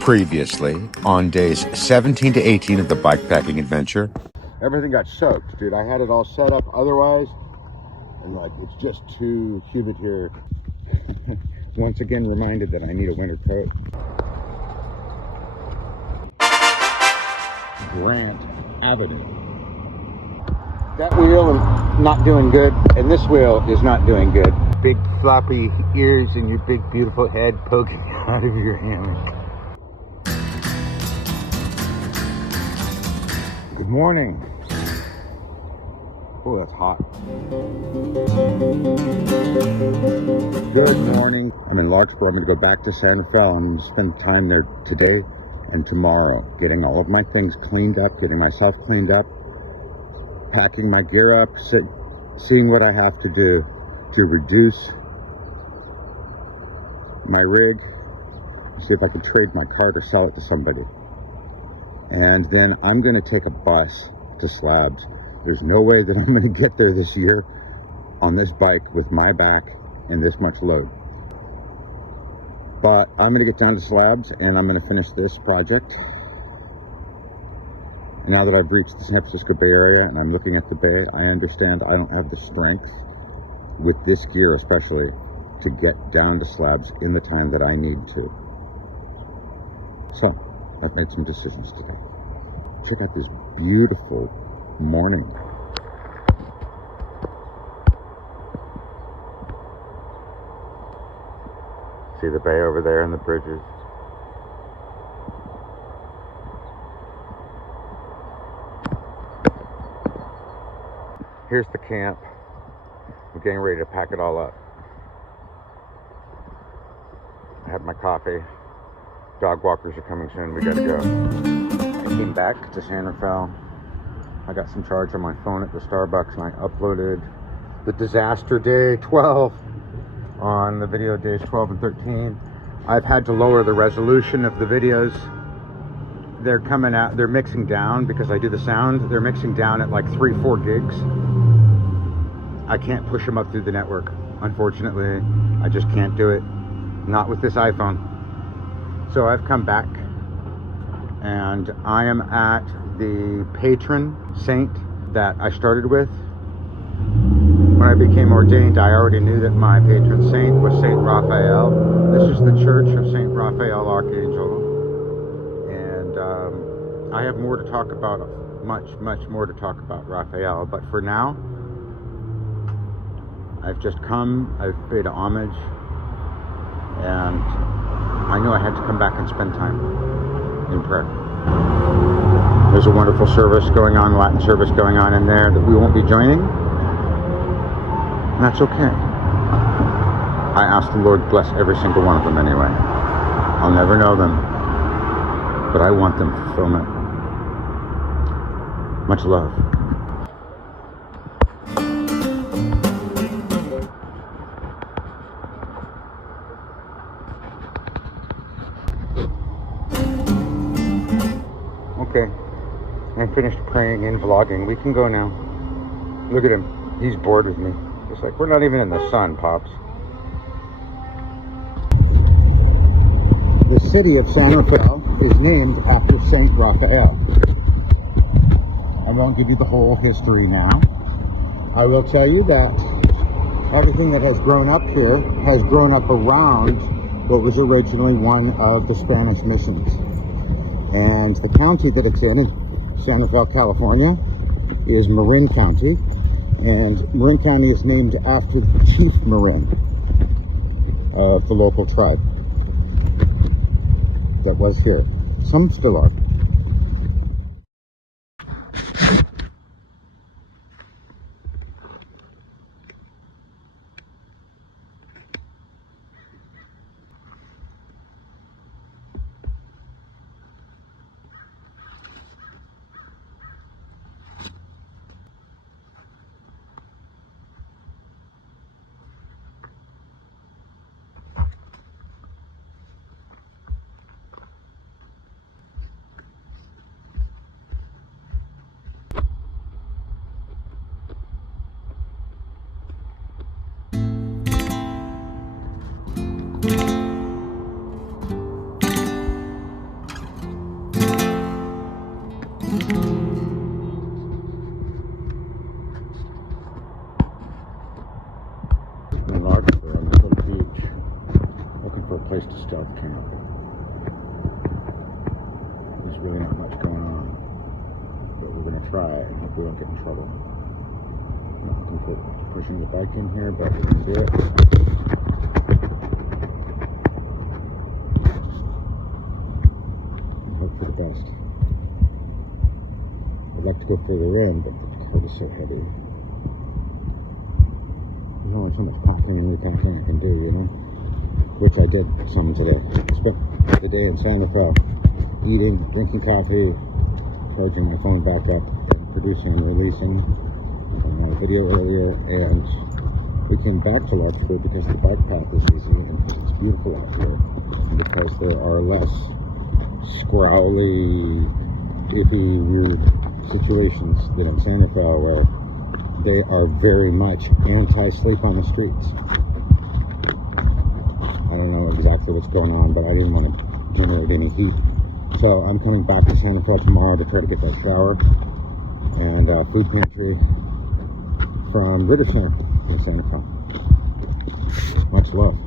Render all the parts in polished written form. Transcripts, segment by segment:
Previously, on days 17 to 18 of the bikepacking adventure. Everything got soaked, dude. I had it all set up otherwise, and like, it's just too humid here. Once again reminded that I need a winter coat. Grant Avenue. That wheel is not doing good, and this wheel is not doing good. Big floppy ears and your big beautiful head poking out of your hammock. Good morning. Oh, that's hot. Good morning. I'm in Larkspur. I'm going to go back to San Rafael and spend time there today and tomorrow, getting all of my things cleaned up, getting myself cleaned up, packing my gear up, seeing what I have to do to reduce my rig, see if I can trade my cart or sell it to somebody. And then I'm going to take a bus to Slabs. There's no way that I'm going to get there this year on this bike with my back and this much load. But I'm going to get down to Slabs and I'm going to finish this project. And now that I've reached the San Francisco Bay Area and I'm looking at the bay, I understand I don't have the strength, with this gear especially, to get down to Slabs in the time that I need to. So I've made some decisions today. Check out this beautiful morning. See the bay over there and the bridges. Here's the camp. I'm getting ready to pack it all up. I had my coffee. Dog walkers are coming soon. We gotta go. I came back to San Rafael. I got some charge on my phone at the Starbucks and I uploaded the disaster day 12 on the video days 12 and 13. I've had to lower the resolution of the videos. They're coming out, they're mixing down because I do the sound. They're mixing down at like 3-4 gigs. I can't push them up through the network. Unfortunately, I just can't do it. Not with this iPhone. So I've come back and I am at the patron saint that I started with. When I became ordained, I already knew that my patron saint was Saint Raphael. This is the Church of Saint Raphael Archangel. And I have more to talk about, much more to talk about Raphael. But for now, I've just come, I've paid homage, and I knew I had to come back and spend time in prayer. There's a wonderful service going on, Latin service going on in there that we won't be joining. And that's okay. I ask the Lord bless every single one of them anyway. I'll never know them, but I want them fulfillment. Much love. Okay, I'm finished praying and vlogging. We can go now. Look at him. He's bored with me. It's like, we're not even in the sun, Pops. The city of San Rafael is named after Saint Raphael. I won't give you the whole history now. I will tell you that everything that has grown up here has grown up around what was originally one of the Spanish missions. And the county that it's in, San Rafael, California, is Marin County. And Marin County is named after Chief Marin of the local tribe that was here. Some still are. In Larkspur on this little beach, looking for a place to stealth camp. There's really not much going on, but we're going to try and hope we don't get in trouble. I'm not looking for pushing the bike in here, but we're going to do it. And hope for the best. I'd like to go further in, but the cold is so heavy. There's only so much packing and repacking I can do, you know? Which I did some today. Spent the day in San Rafael, eating, drinking coffee, charging my phone back up, and producing and releasing a video earlier, and we came back to Larkspur because the bike path is easy and it's beautiful out here, because there are less scrawly, iffy, rude situations than in San Rafael, where they are very much anti-sleep on the streets. I don't know exactly what's going on, but I didn't want to generate any heat. So I'm coming back to San Rafael tomorrow to try to get that shower and food pantry from Ritter Center in San Rafael. Much love.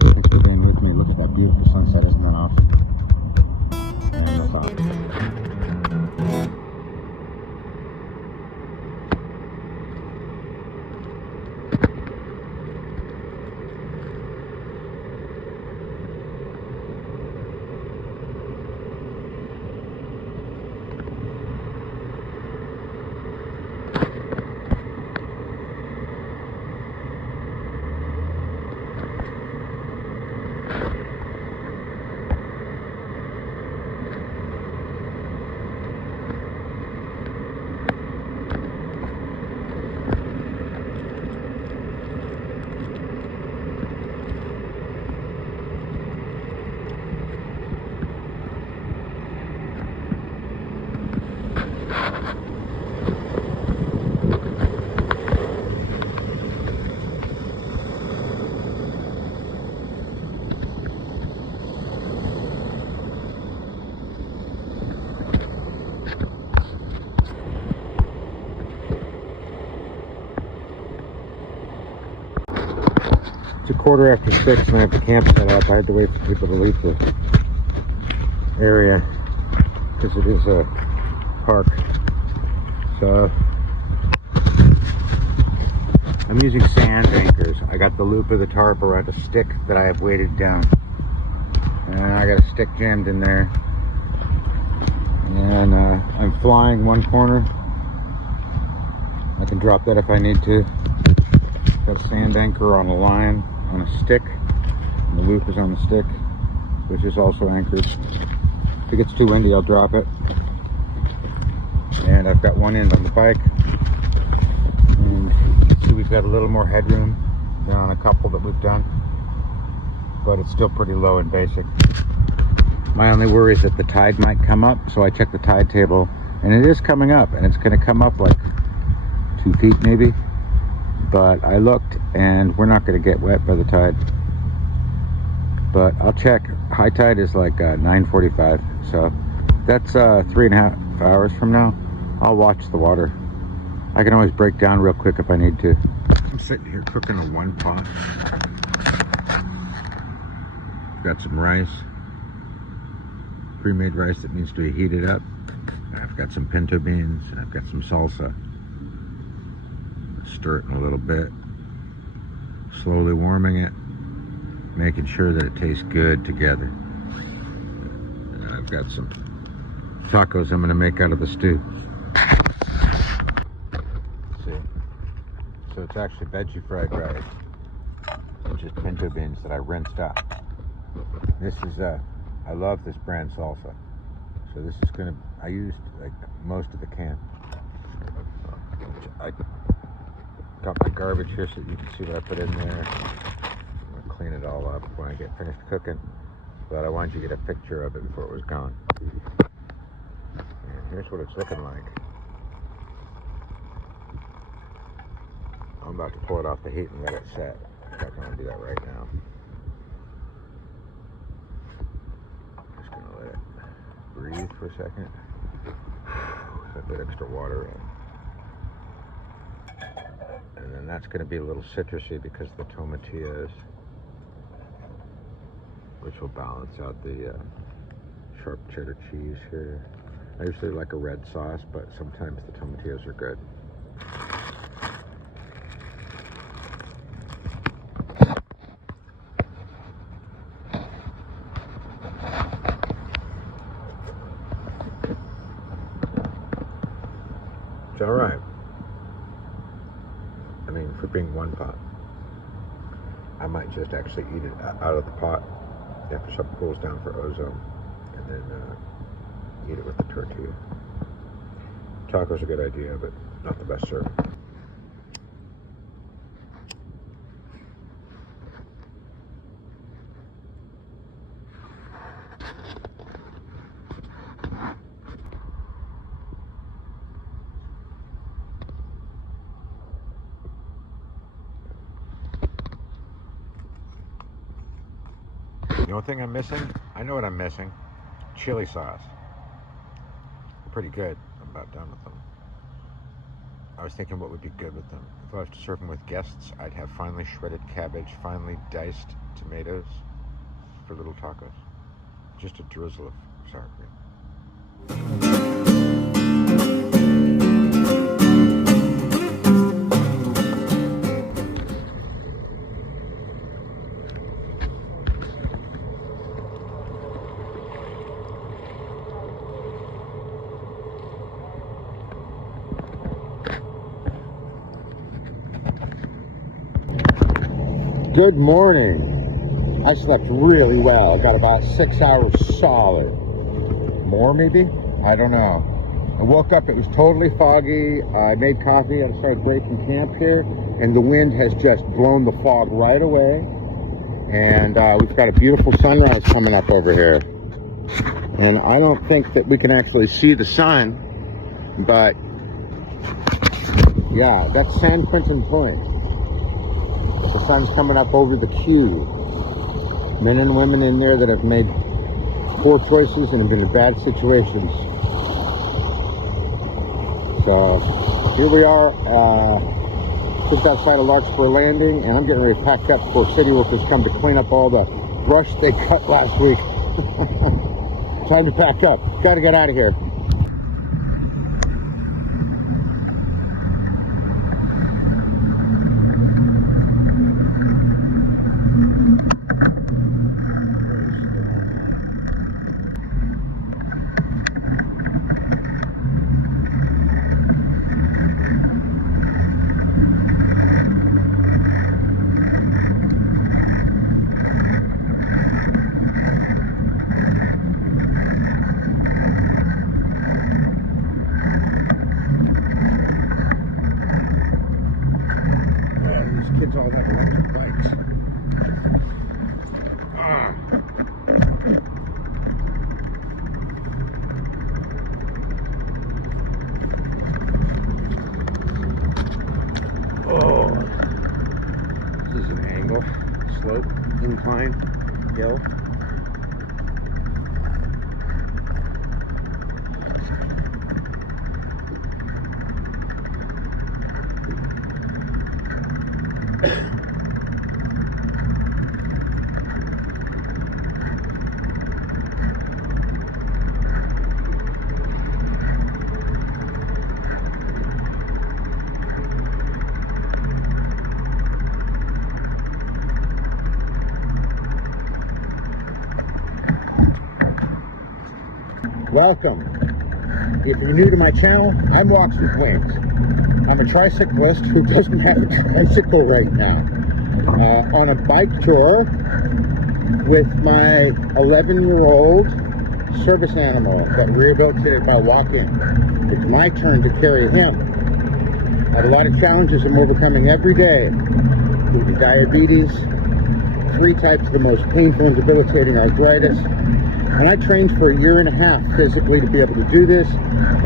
Thanks for being with me. Look at that beautiful sunset, isn't that awesome? And that's awesome. It's a 6:15 and I have the camp set up. I had to wait for people to leave the area because it is a park. So I'm using sand anchors. I got the loop of the tarp around a stick that I have weighted down. And I got a stick jammed in there. And I'm flying one corner. I can drop that if I need to. Got a sand anchor on a line on a stick. And the loop is on the stick, which is also anchored. If it gets too windy, I'll drop it. And I've got one end on the bike. And you can see we've got a little more headroom than on a couple that we've done. But it's still pretty low and basic. My only worry is that the tide might come up, so I checked the tide table, and it is coming up, and it's going to come up like 2 feet maybe. But I looked, and we're not going to get wet by the tide. But I'll check. High tide is like 9:45, so that's 3.5 hours from now. I'll watch the water. I can always break down real quick if I need to. I'm sitting here cooking a one pot. Got some rice, pre-made rice that needs to be heated up. I've got some pinto beans, and I've got some salsa. Stir it in a little bit, slowly warming it, making sure that it tastes good together. And I've got some tacos I'm going to make out of the stew. See, so it's actually veggie fried rice, which is pinto beans that I rinsed up. This is I love this brand salsa. So this is gonna, I used like most of the can. I got my garbage here so that you can see what I put in there. I'm gonna clean it all up when I get finished cooking. But I wanted you to get a picture of it before it was gone. And here's what it's looking like. I'm about to pull it off the heat and let it set. In fact, I'm gonna do that right now. Just gonna let it breathe for a second. Put that extra water in. And then that's going to be a little citrusy because of the tomatillos, which will balance out the sharp cheddar cheese here. I usually like a red sauce, but sometimes the tomatillos are good. It's all right. I mean, for being one pot, I might just actually eat it out of the pot after something cools down for ozone, and then eat it with the tortilla. Taco's a good idea, but not the best serving. The only thing I'm missing, I know what I'm missing, chili sauce. They're pretty good. I'm about done with them. I was thinking what would be good with them. If I was to serve them with guests, I'd have finely shredded cabbage, finely diced tomatoes for little tacos. Just a drizzle of sour cream. Good morning. I slept really well. I got about 6 hours solid. More maybe? I don't know. I woke up, it was totally foggy. I made coffee, I started breaking camp here, and the wind has just blown the fog right away. And we've got a beautiful sunrise coming up over here. And I don't think that we can actually see the sun, but yeah, that's San Quentin Point. The sun's coming up over the queue. Men and women in there that have made poor choices and have been in bad situations. So here we are, just outside of Larkspur Landing, and I'm getting ready to pack up before city workers come to clean up all the brush they cut last week. Time to pack up. Gotta get out of here. Kids all have electric bikes. Oh, this is an angle, slope, incline, hill. Welcome. If you're new to my channel, I'm WalksWithWings. I'm a tricyclist who doesn't have a tricycle right now. On a bike tour with my 11-year-old service animal that rehabilitated by walking. It's my turn to carry him. I have a lot of challenges I'm overcoming every day. Due to diabetes, 3 types of the most painful and debilitating arthritis. And I trained for a year and a half physically to be able to do this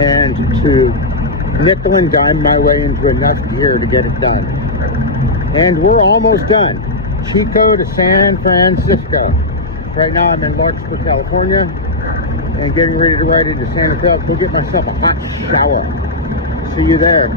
and to nickel and dime my way into enough gear to get it done. And we're almost done. Chico to San Francisco. Right now I'm in Larkspur, California, and getting ready to ride into San Rafael. Go get myself a hot shower. See you there.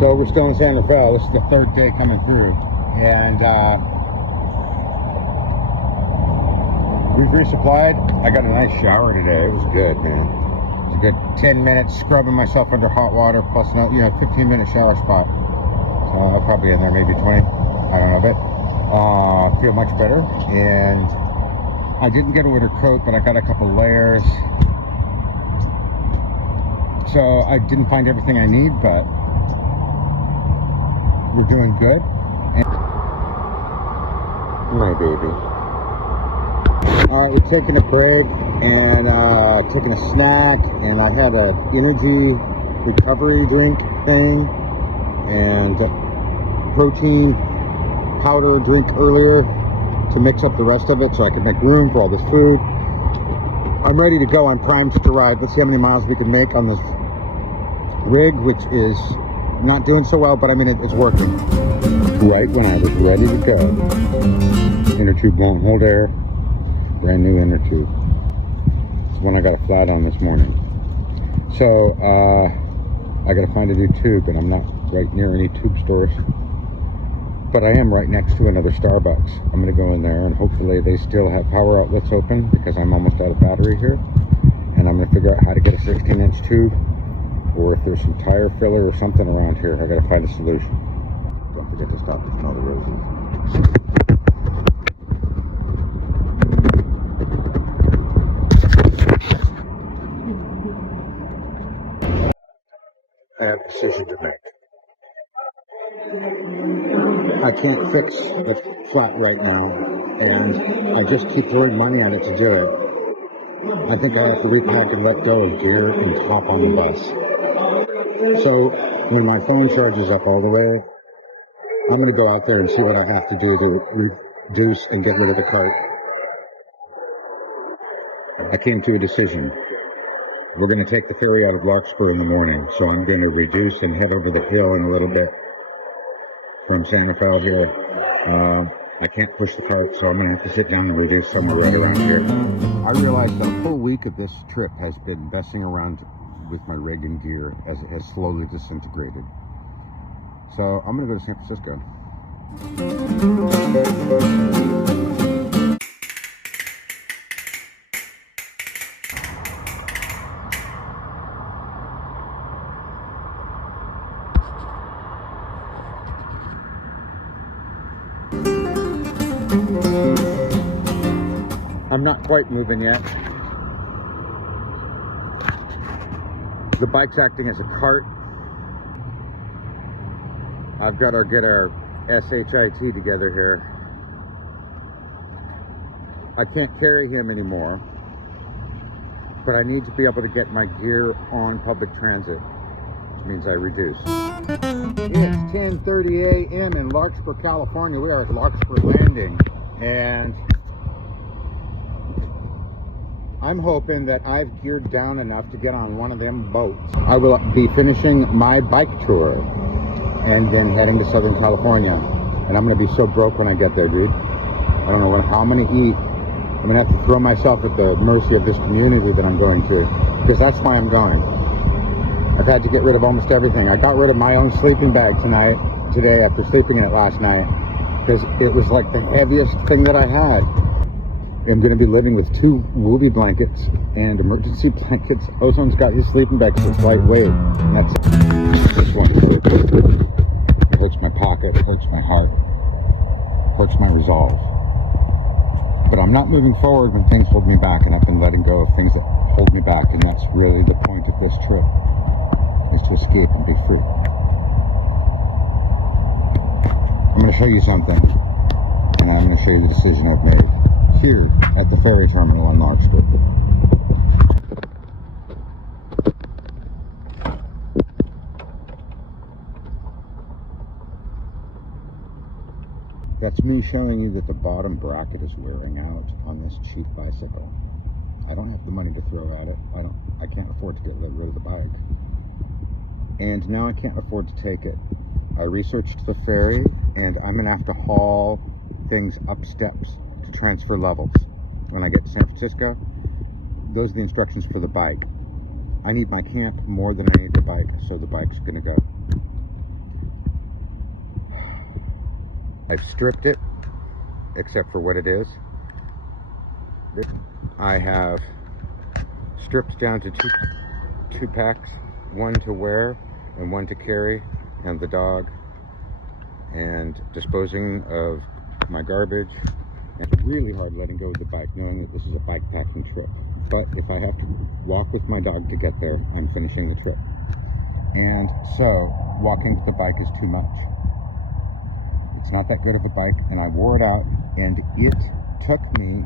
So we're still in San Rafael. This is the third day coming through, and we've resupplied. I got a nice shower today. It was good, man. It was a good 10 minutes scrubbing myself under hot water, plus 15-minute shower spot. So I'll probably in there maybe 20. I don't know, but feel much better. And I didn't get a winter coat, but I got a couple layers. So I didn't find everything I need, but we're doing good. And my baby. Alright, we're taking a break and taking a snack, and I had a energy recovery drink thing and protein powder drink earlier to mix up the rest of it so I can make room for all this food. I'm ready to go. I'm primed to ride. Let's see how many miles we can make on this rig, which is not doing so well, but I mean it's working. Right when I was ready to go, inner tube won't hold air. Brand new inner tube. It's one I got a flat on this morning. So I got to find a new tube, and I'm not right near any tube stores. But I am right next to another Starbucks. I'm going to go in there, and hopefully they still have power outlets open because I'm almost out of battery here. And I'm going to figure out how to get a 16-inch tube, or if there's some tire filler or something around here. I gotta find a solution. Don't forget to stop and smell the roses. I have a decision to make. I can't fix the flat right now, and I just keep throwing money at it to do it. I think I have to repack and let go of gear and hop on the bus. So when my phone charges up all the way, I'm going to go out there and see what I have to do to reduce and get rid of the cart. I came to a decision. We're going to take the ferry out of Larkspur in the morning, so I'm going to reduce and head over the hill in a little bit from San Rafael here. I can't push the cart, so I'm going to have to sit down and reduce somewhere right around here. I realized that a full week of this trip has been messing around with my rig and gear as it has slowly disintegrated. So I'm going to go to San Francisco. I'm not quite moving yet. The bike's acting as a cart. I've got to get our SHIT together here. I can't carry him anymore, but I need to be able to get my gear on public transit, which means I reduce. It's 10:30 a.m. in Larkspur, California. We are at Larkspur Landing, and I'm hoping that I've geared down enough to get on one of them boats. I will be finishing my bike tour and then heading to Southern California. And I'm going to be so broke when I get there, dude. I don't know how I'm going to eat I'm gonna have to throw myself at the mercy of this community that I'm going to, because that's why I'm going. I've had to get rid of almost everything. I got rid of my own sleeping bag today after sleeping in it last night, because it was like the heaviest thing that I had. I'm going to be living with 2 movie blankets and emergency blankets. Ozone's got his sleeping bag, so it's lightweight. And that's it. This one hurts. It hurts my pocket, it hurts my heart, it hurts my resolve. But I'm not moving forward when things hold me back, and I've been letting go of things that hold me back, and that's really the point of this trip, is to escape and be free. I'm going to show you something, and I'm going to show you the decision I've made here at the ferry terminal on Larkspur. That's me showing you that the bottom bracket is wearing out on this cheap bicycle. I don't have the money to throw at it. I can't afford to get rid of the bike. And now I can't afford to take it. I researched the ferry, and I'm gonna have to haul things up steps to transfer levels. When I get to San Francisco, those are the instructions for the bike. I need my camp more than I need the bike, so the bike's gonna go. I've stripped it, except for what it is. I have stripped down to two packs, one to wear and one to carry, and the dog, and disposing of my garbage. And it's really hard letting go of the bike, knowing that this is a bike packing trip. But if I have to walk with my dog to get there, I'm finishing the trip. And so, walking with the bike is too much. It's not that good of a bike, and I wore it out, and it took me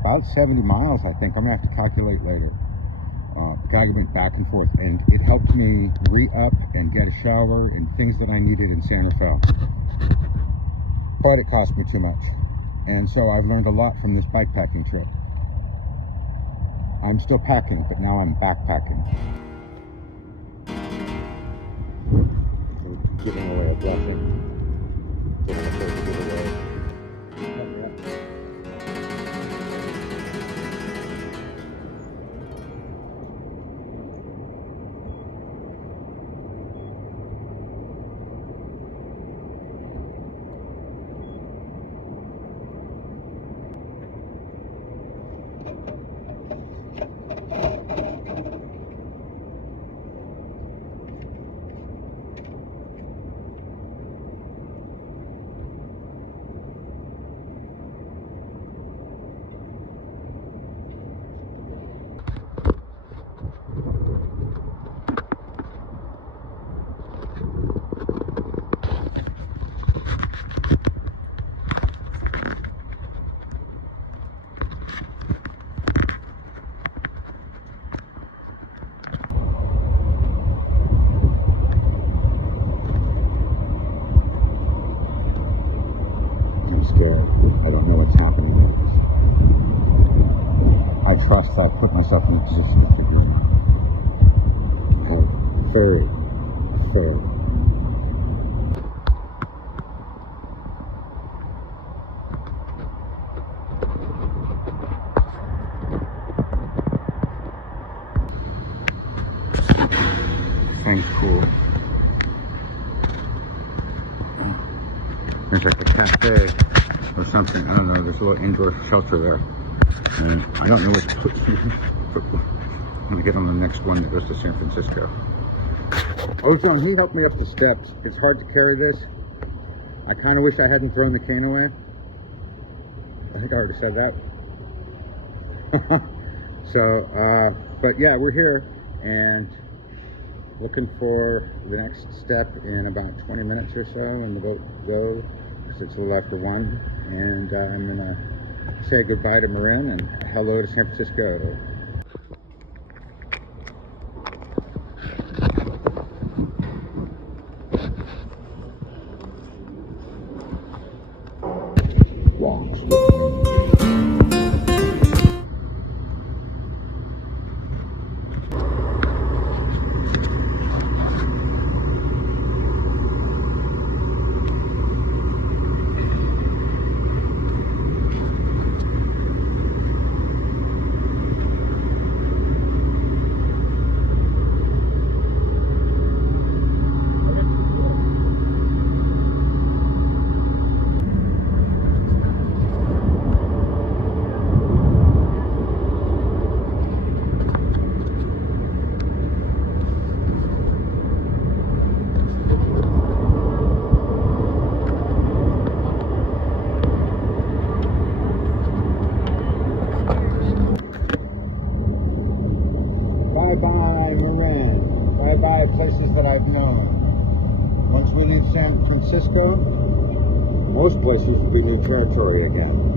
about 70 miles, I think. I'm gonna have to calculate later. Calculate back and forth, and it helped me re-up and get a shower and things that I needed in San Rafael. But it cost me too much. And so I've learned a lot from this bike packing trip. I'm still packing, but now I'm backpacking. Giving away a blessing. Giving a first giveaway. I don't know what's happening next. I trust I'll put myself in a position to figure it out. Ferry. Thing's cool. There's like a cafe or something. I don't know. There's a little indoor shelter there. And I don't know what to put when I get on the next one that goes to San Francisco. Ozone, he helped me up the steps. It's hard to carry this. I kind of wish I hadn't thrown the cane away. I think I already said that. So, but yeah, we're here and looking for the next step in about 20 minutes or so when the boat goes. It's a little after 1, and I'm gonna say goodbye to Marin and hello to San Francisco. Walks with Wings. Bye-bye, Marin. Bye-bye, places that I've known. Once we leave San Francisco, most places will be new territory again.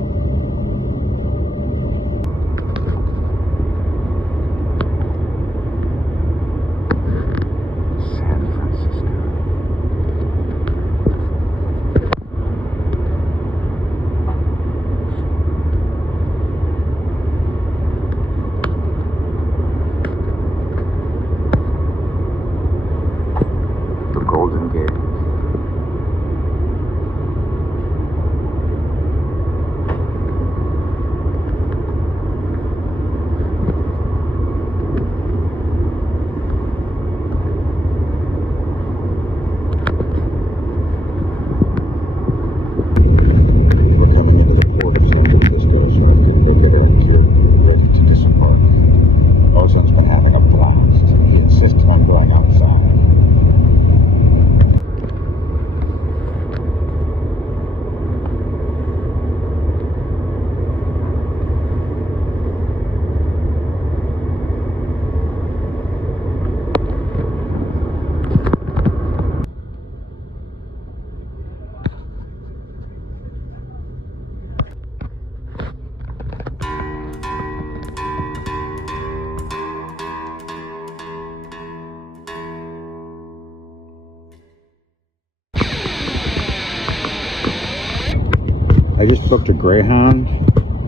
I just booked a Greyhound.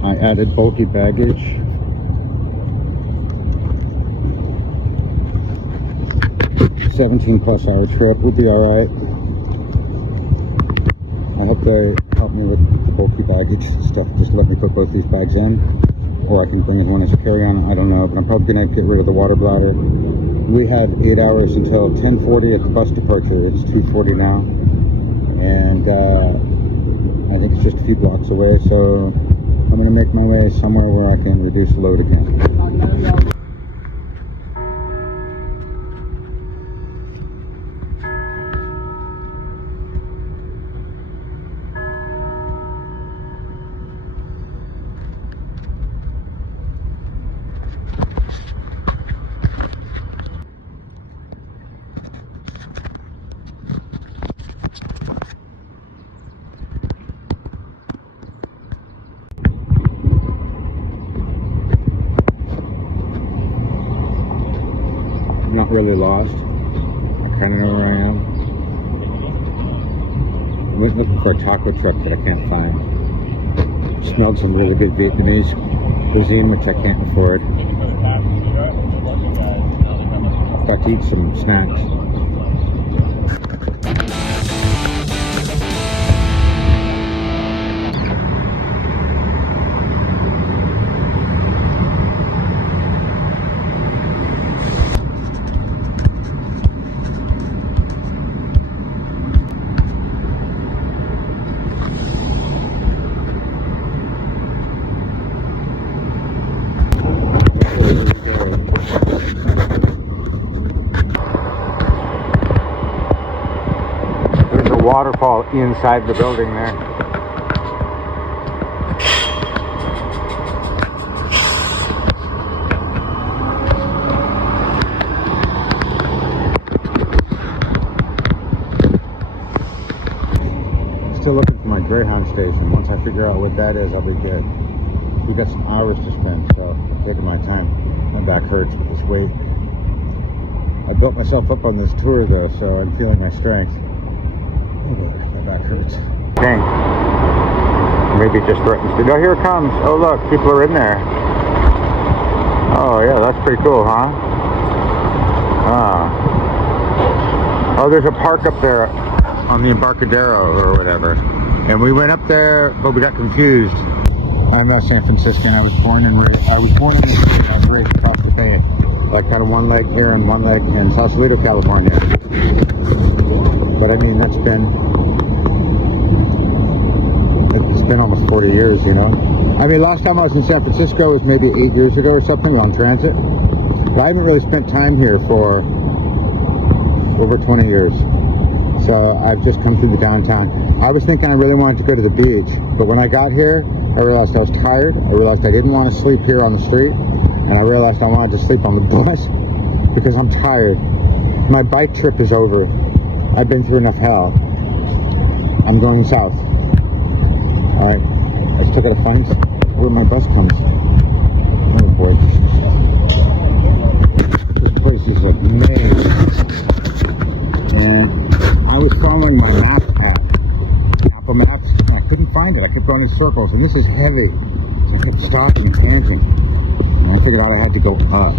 I added bulky baggage. +17 hour trip. We'll be alright. I hope they help me with the bulky baggage stuff. Just let me put both these bags in. Or I can bring one as a carry-on. I don't know. But I'm probably going to get rid of the water bladder. We had 8 hours until 10:40 at the bus departure. It's 2:40 now. And I think it's just a few blocks away, so I'm going to make my way somewhere where I can reduce load again. I'm not really lost. I kind of know where I am. I went looking for a taco truck that I can't find. Smelled some really good Vietnamese cuisine, which I can't afford. I've got to eat some snacks. Waterfall inside the building there. Still looking for my Greyhound station. Once I figure out what that is, I'll be good. We've got some hours to spend, so I'm taking my time. My back hurts with this weight. I built myself up on this tour though, so I'm feeling my strength. My back hurts. Dang. Maybe it just threatens to. Oh, here it comes. Oh, look, people are in there. Oh, yeah, that's pretty cool, huh? Oh, there's a park up there on the Embarcadero or whatever. And we went up there, but we got confused. I'm not San Franciscan. I was born in the state. I was raised across the bay. I've got one leg here and one leg in Sausalito, California. But I mean, it's been almost 40 years, you know. I mean, last time I was in San Francisco was maybe 8 years ago or something on transit. But I haven't really spent time here for over 20 years. So I've just come through the downtown. I was thinking I really wanted to go to the beach, but when I got here, I realized I was tired. I realized I didn't want to sleep here on the street. and I realized I wanted to sleep on the bus because I'm tired. My bike trip is over. I've been through enough hell. I'm going south. Alright, I just took out a fence where my bus comes. Oh boy. This place is amazing. And I was following my map app. Apple Maps. I couldn't find it. I kept going in circles, and this is heavy. So I kept stopping and tangent. And I figured out I had to go up.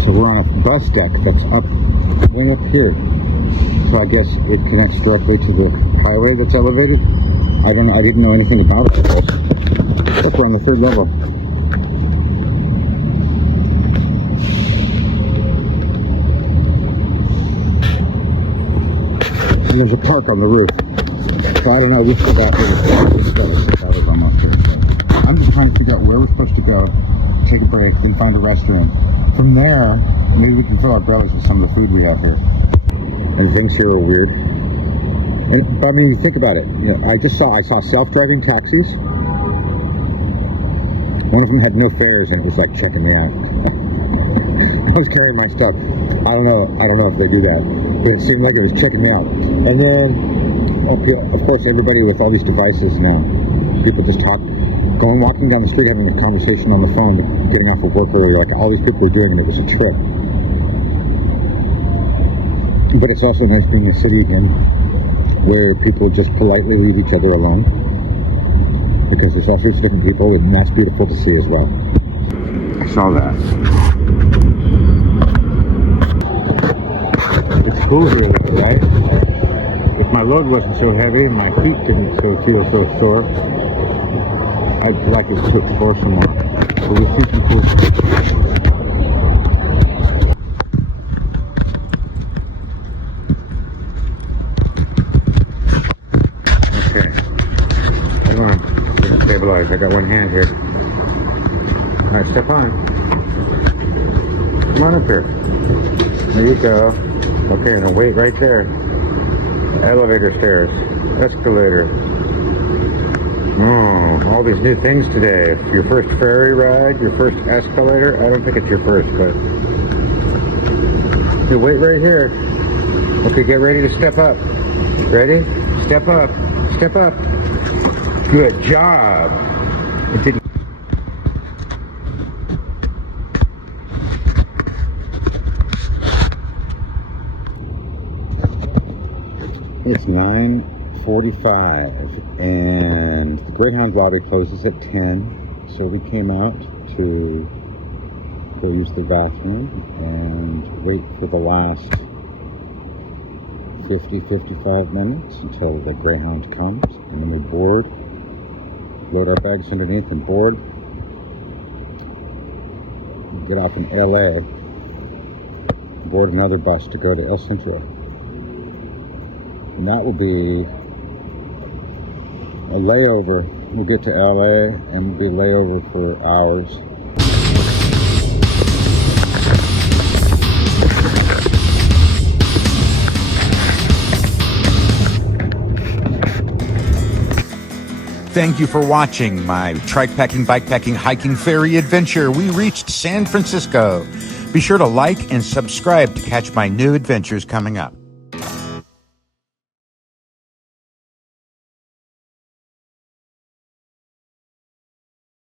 So we're on a bus deck that's up, way up here. So I guess it connects directly to the highway that's elevated. I don't know. I didn't know anything about it. Look, we're on the 3rd level. And there's a park on the roof. So I don't know. We forgot where I'm just trying to figure out where we're supposed to go, take a break, then find a restaurant. From there, maybe we can fill our bellies with some of the food we have here. And things here are weird. But I mean, you think about it. You know, I saw self-driving taxis. One of them had no fares, and it was like checking me out. I was carrying my stuff. I don't know if they do that, but it seemed like it was checking me out. And then, of course, everybody with all these devices now. People just walking down the street, having a conversation on the phone, getting off of work early. Like all these people were doing, and it was a trip. But it's also nice being in a city again, where people just politely leave each other alone, because there's all sorts of different people, and that's beautiful to see as well. I saw that. It's cool here, right? If my load wasn't so heavy, my feet didn't feel so sore, I'd like it to explore some more. So we see some cool stuff. Stabilize. I got one hand here. Alright, step on. Come on up here. There you go. Okay, now wait right there. Elevator stairs. Escalator. Oh, all these new things today. Your first ferry ride, your first escalator. I don't think it's your first, but you wait right here. Okay, get ready to step up. Ready? Step up. Step up. Good job. It didn't. It's 9:45 and the Greyhound lobby closes at 10, so we came out to go use the bathroom and wait for the last 50-55 minutes until the Greyhound comes, and then we board, load our bags underneath and board, get off in LA, board another bus to go to El Centro. And that will be a layover. We'll get to LA and we'll be layover for hours. Thank you for watching my trike-packing, bike-packing, hiking ferry adventure. We reached San Francisco. Be sure to like and subscribe to catch my new adventures coming up.